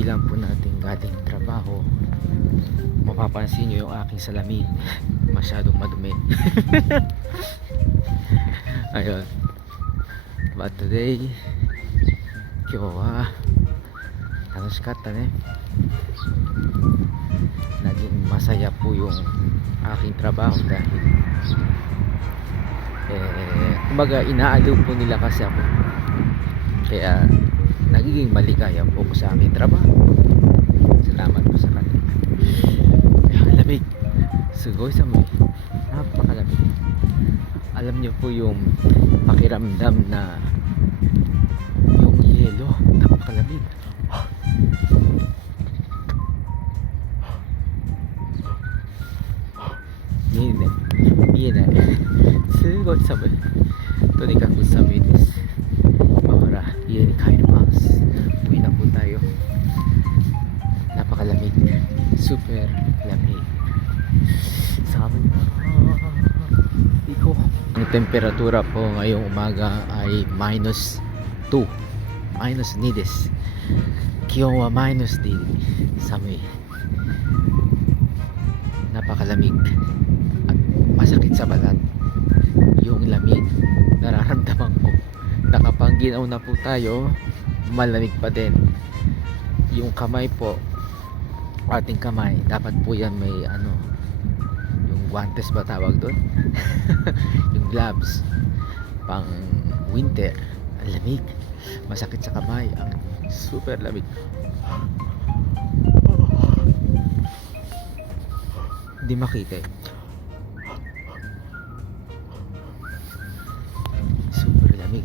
Kakauwi lang po natin galing trabaho. Mapapansin nyo yung aking salamin, masyadong madumi. Ayun. But today, 今日は楽しかったね. Naging masaya po yung aking trabaho dahil kumbaga inaaliw po nila kasi ako, kaya nagiging maligaya po ko sa aking trabaho. Salamat po sa kanila. Ay, lamig, sugoi samui, napakalamig. Alam niyo po yung pakiramdam na yung yelo, napakalamig.いいねすごい寒い。とにかく寒いです。今から家に帰ります。uwi na po tayo. Napakalamig, super lamig. Sabi na iko. Ang temperatura po ngayong umaga ay -2, -2 です. Kiyon wa -2. Samui. Napakalamig at masakit sa balat yung lamig. Nararamdaman ko na kapag ginaw na po tayo, malamig pa din yung kamay po. Ating kamay dapat po yan may yung guantes ba tawag doon? Yung gloves pang winter. Ang lamig, masakit sa kamay, ang super lamig. Hindi makita eh. Super lamig.